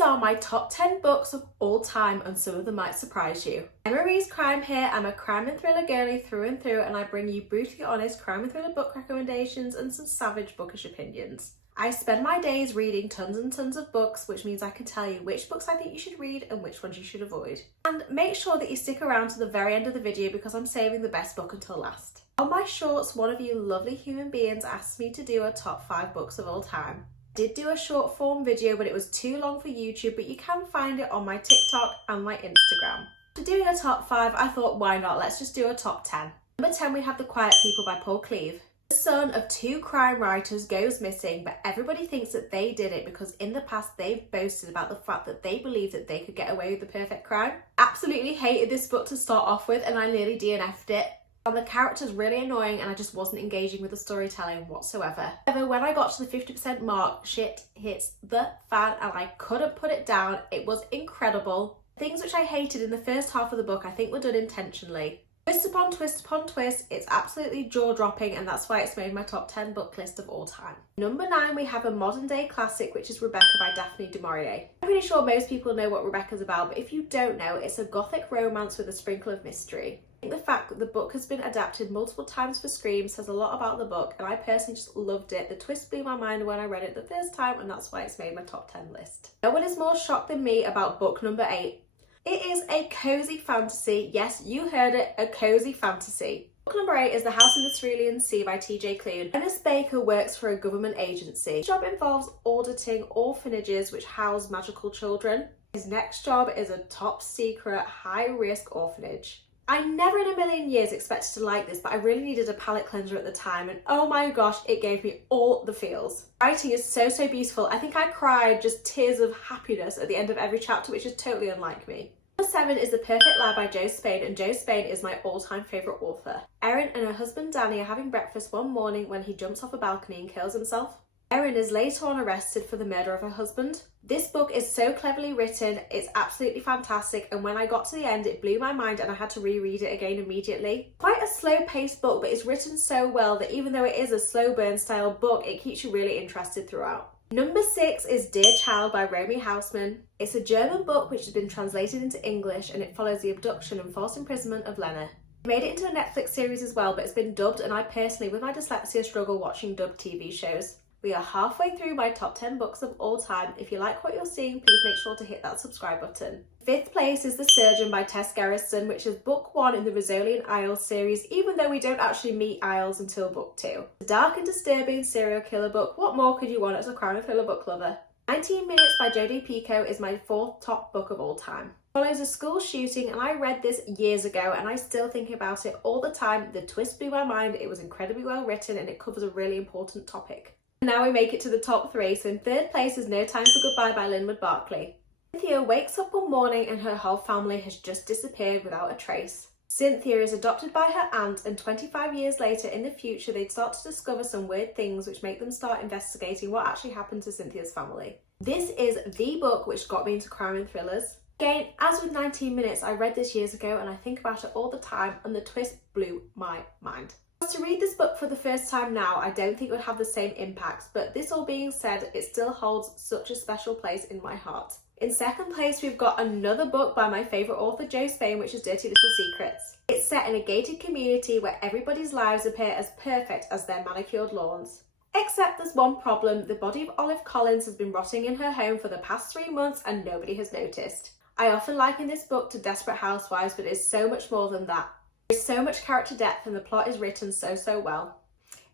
These are my top 10 books of all time, and some of them might surprise you. Emma Rees Crime here. I'm a crime and thriller girly through and through, and I bring you brutally honest crime and thriller book recommendations and some savage bookish opinions. I spend my days reading tons and tons of books, which means I can tell you which books I think you should read and which ones you should avoid. And make sure that you stick around to the very end of the video because I'm saving the best book until last. On my shorts, one of you lovely human beings asked me to do a top 5 books of all time. I did do a short form video, but it was too long for YouTube, but you can find it on my TikTok and my Instagram. After doing a top 5, I thought, why not? Let's just do a top 10. Number 10, we have The Quiet People by Paul Cleave. The son of 2 crime writers goes missing, but everybody thinks that they did it because in the past they've boasted about the fact that they believed that they could get away with the perfect crime. Absolutely hated this book to start off with, and I nearly DNF'd it. And the character's really annoying and I just wasn't engaging with the storytelling whatsoever. However, when I got to the 50% mark, shit hits the fan and I couldn't put it down. It was incredible. Things which I hated in the first half of the book I think were done intentionally. Twist upon twist upon twist, it's absolutely jaw-dropping, and that's why it's made my top 10 book list of all time. Number 9, we have a modern day classic, which is Rebecca by Daphne du Maurier. I'm pretty sure most people know what Rebecca's about, but if you don't know, it's a gothic romance with a sprinkle of mystery. I think the fact that the book has been adapted multiple times for screen says a lot about the book, and I personally just loved it. The twist blew my mind when I read it the first time, and that's why it's made my top 10 list. No one is more shocked than me about book number 8. It is a cozy fantasy. Yes, you heard it, a cozy fantasy. Book number 8 is The House in the Cerulean Sea by T.J. Klune. Dennis Baker works for a government agency. His job involves auditing orphanages which house magical children. His next job is a top secret, high-risk orphanage. I never in a million years expected to like this, but I really needed a palate cleanser at the time, and oh my gosh, it gave me all the feels. Writing is so beautiful. I think I cried just tears of happiness at the end of every chapter, which is totally unlike me. Number 7 is The Perfect Lad by Jo Spain, and Jo Spain is my all-time favourite author. Erin and her husband Danny are having breakfast one morning when he jumps off a balcony and kills himself. Erin is later on arrested for the murder of her husband. This book is so cleverly written, it's absolutely fantastic, and when I got to the end it blew my mind and I had to reread it again immediately. Quite a slow-paced book, but it's written so well that even though it is a slow burn style book, it keeps you really interested throughout. Number 6 is Dear Child by Romy Hausmann. It's a German book which has been translated into English, and it follows the abduction and forced imprisonment of Lena. It made it into a Netflix series as well, but it's been dubbed, and I personally, with my dyslexia, struggle watching dubbed TV shows. We are halfway through my top 10 books of all time. If you like what you're seeing, please make sure to hit that subscribe button. 5th place is The Surgeon by Tess Gerritsen, which is book 1 in the Rizzolian Isles series, even though we don't actually meet Isles until book 2. A dark and disturbing serial killer book. What more could you want as a crime and thriller book lover? 19 Minutes by Jodi Picoult is my 4th top book of all time. It follows a school shooting, and I read this years ago and I still think about it all the time. The twist blew my mind. It was incredibly well written and it covers a really important topic. Now we make it to the top 3, so in 3rd place is No Time for Goodbye by Linwood Barclay. Cynthia wakes up one morning and her whole family has just disappeared without a trace. Cynthia is adopted by her aunt, and 25 years later in the future they'd start to discover some weird things which make them start investigating what actually happened to Cynthia's family. This is the book which got me into crime and thrillers. Again, as with 19 Minutes, I read this years ago and I think about it all the time, and the twist blew my mind. To read this book for the first time now, I don't think it would have the same impact, but this all being said, it still holds such a special place in my heart. In 2nd place, we've got another book by my favourite author, Jo Spain, which is Dirty Little Secrets. It's set in a gated community where everybody's lives appear as perfect as their manicured lawns. Except there's one problem: the body of Olive Collins has been rotting in her home for the past 3 months and nobody has noticed. I often liken this book to Desperate Housewives, but it's so much more than that. There's so much character depth and the plot is written so well.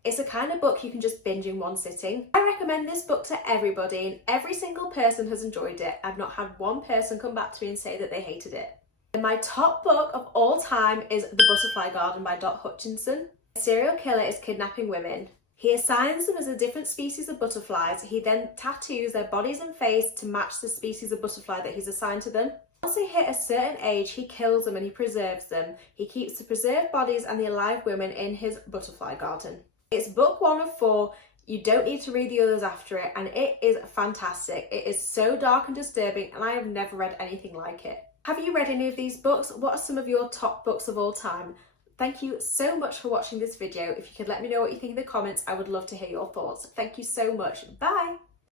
It's a kind of book you can just binge in one sitting. I recommend this book to everybody, and every single person has enjoyed it. I've not had one person come back to me and say that they hated it. And my top book of all time is The Butterfly Garden by Dot Hutchinson. A serial killer is kidnapping women. He assigns them as a different species of butterflies. He then tattoos their bodies and face to match the species of butterfly that he's assigned to them. Once they hit a certain age, he kills them and he preserves them. He keeps the preserved bodies and the alive women in his butterfly garden. It's book 1 of 4. You don't need to read the others after it, and it is fantastic. It is so dark and disturbing, and I have never read anything like it. Have you read any of these books? What are some of your top books of all time? Thank you so much for watching this video. If you could let me know what you think in the comments, I would love to hear your thoughts. Thank you so much. Bye!